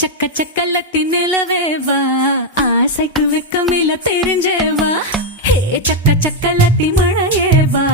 சக்க சக்கலத்தி நிலவேவா ஆசைக்கு வெக்கமில்ல தெரிஞ்சேவா ஹே சக்க சக்கலத்தி மழையேவா